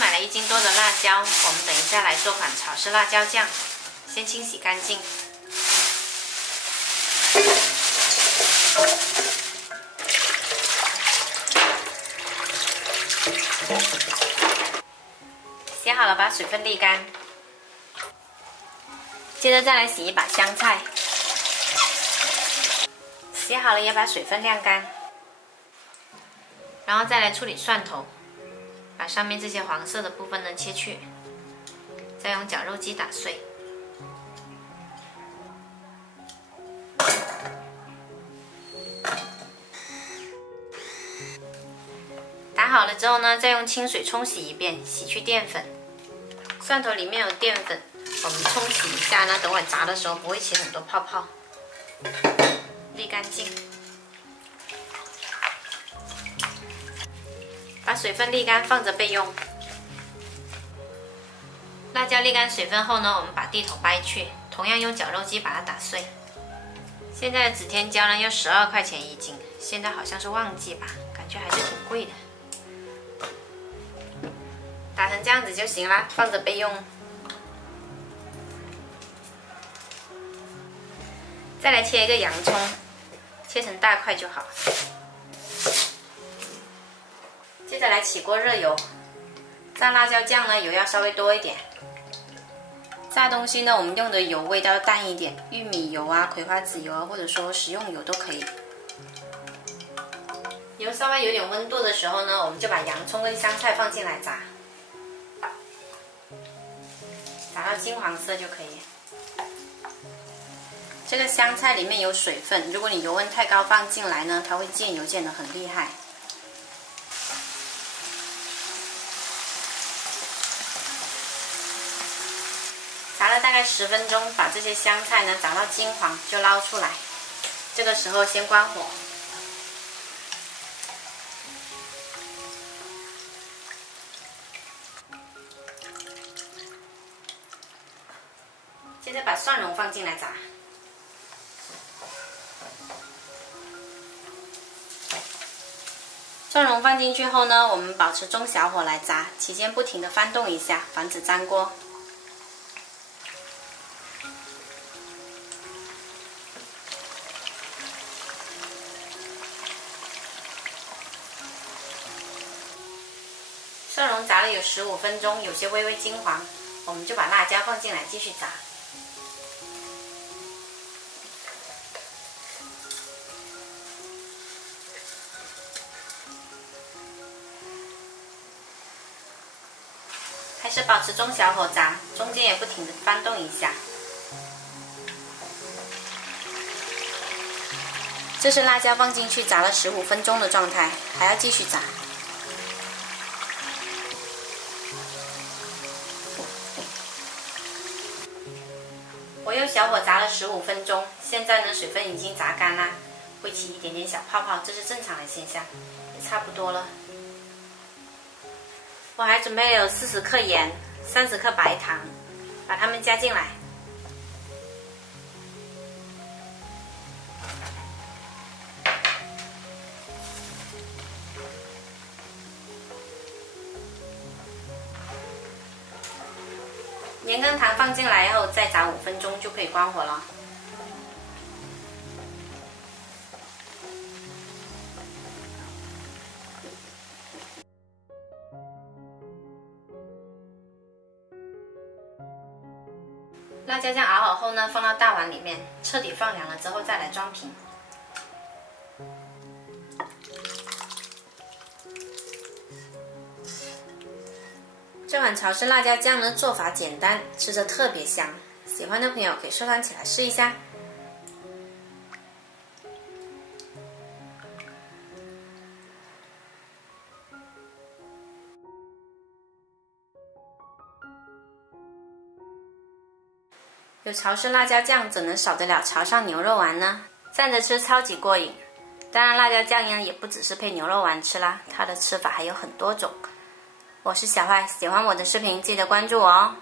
买了1斤多的辣椒，我们等一下来做款炒式辣椒酱。先清洗干净。洗好了，把水分沥干。接着再来洗一把香菜，洗好了也把水分晾干。然后再来处理蒜头，把上面这些黄色的部分呢切去，再用绞肉机打碎。打好了之后呢，再用清水冲洗一遍，洗去淀粉。蒜头里面有淀粉，我们冲洗一下呢，等会炸的时候不会起很多泡泡。沥干净。把水分沥干，放着备用。辣椒沥干水分后呢，我们把蒂头掰去，同样用绞肉机把它打碎。现在的指天椒呢要12块钱1斤，现在好像是旺季吧，感觉还是挺贵的。打成这样子就行啦，放着备用。再来切一个洋葱，切成大块就好。接着来起锅热油，炸辣椒酱呢油要稍微多一点。炸东西呢，我们用的油味道要淡一点，玉米油啊、葵花籽油啊，或者说食用油都可以。油稍微有点温度的时候呢，我们就把洋葱跟香菜放进来炸，炸到金黄色就可以。这个香菜里面有水分，如果你油温太高放进来呢，它会溅油溅得很厉害。炸了大概10分钟，把这些香菜呢炸到金黄就捞出来。这个时候先关火，接着把蒜蓉放进来炸。蒜蓉放进去后呢，我们保持中小火来炸，期间不停地翻动一下，防止粘锅。蒜蓉炸了有15分钟，有些微微金黄，我们就把辣椒放进来继续炸。还是保持中小火炸，中间也不停地翻动一下。这是辣椒放进去炸了15分钟的状态，还要继续炸。我用小火炸了15分钟，现在呢水分已经炸干啦，会起一点点小泡泡，这是正常的现象，也差不多了。我还准备了有40克盐、30克白糖，把它们加进来。盐跟糖放进来后，再炸5分钟就可以关火了。辣椒酱熬好后呢，放到大碗里面，彻底放凉了之后再来装瓶。这碗潮式辣椒酱呢，做法简单，吃着特别香，喜欢的朋友可以收藏起来试一下。有潮式辣椒酱，怎能少得了潮汕牛肉丸呢？蘸着吃超级过瘾。当然，辣椒酱呢也不只是配牛肉丸吃啦，它的吃法还有很多种。我是小坏，喜欢我的视频记得关注我哦。